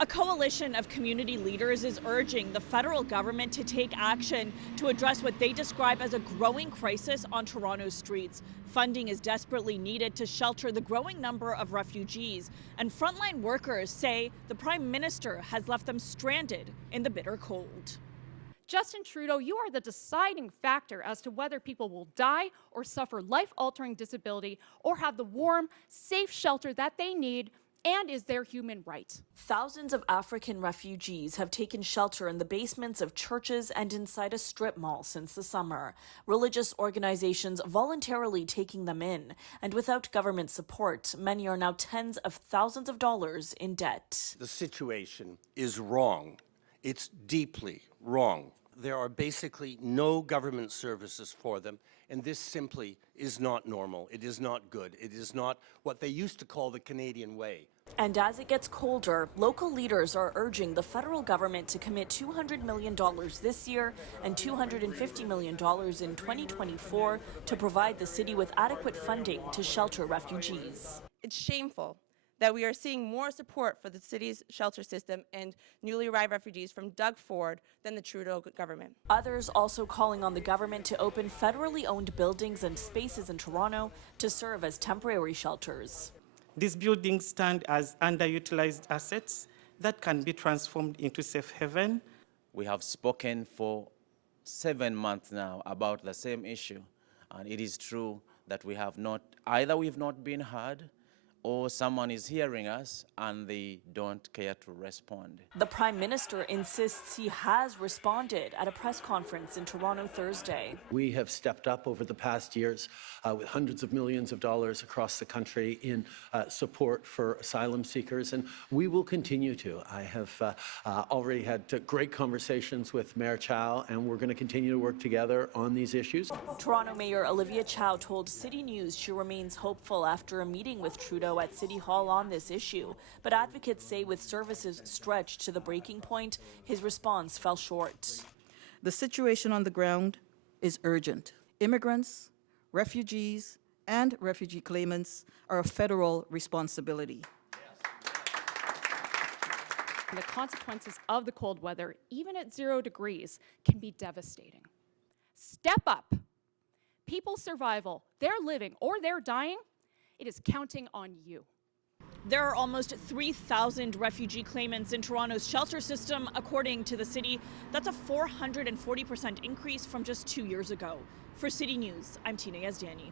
A coalition of community leaders is urging the federal government to take action to address what they describe as a growing crisis on Toronto's streets. Funding is desperately needed to shelter the growing number of refugees, and frontline workers say the Prime Minister has left them stranded in the bitter cold. Justin Trudeau, you are the deciding factor as to whether people will die or suffer life-altering disability or have the warm, safe shelter that they need and is their human right. Thousands of African refugees have taken shelter in the basements of churches and inside a strip mall since the summer. Religious organizations voluntarily taking them in, and without government support, many are now tens of thousands of dollars in debt. The situation is wrong. It's deeply wrong. There are basically no government services for them, and this simply is not normal. It is not good. It is not what they used to call the Canadian way. And as it gets colder, local leaders are urging the federal government to commit $200 million this year and $250 million in 2024 to provide the city with adequate funding to shelter refugees. It's shameful that we are seeing more support for the city's shelter system and newly arrived refugees from Doug Ford than the Trudeau government. Others also calling on the government to open federally owned buildings and spaces in Toronto to serve as temporary shelters. These buildings stand as underutilized assets that can be transformed into safe haven. We have spoken for 7 months now about the same issue, and it is true that we've not been heard, or someone is hearing us and they don't care to respond. The Prime Minister insists he has responded at a press conference in Toronto Thursday. We have stepped up over the past years with hundreds of millions of dollars across the country in support for asylum seekers, and we will continue to. I have already had great conversations with Mayor Chow, and we're going to continue to work together on these issues. Toronto Mayor Olivia Chow told CityNews she remains hopeful after a meeting with Trudeau at City Hall on this issue, but advocates say with services stretched to the breaking point, his response fell short. The situation on the ground is urgent. Immigrants, refugees, and refugee claimants are a federal responsibility. And the consequences of the cold weather, even at 0 degrees, can be devastating. Step up. People's survival, their living or their dying, it is counting on you. There are almost 3,000 refugee claimants in Toronto's shelter system, according to the city. That's a 440% increase from just 2 years ago. For City News, I'm Tina Yazdani.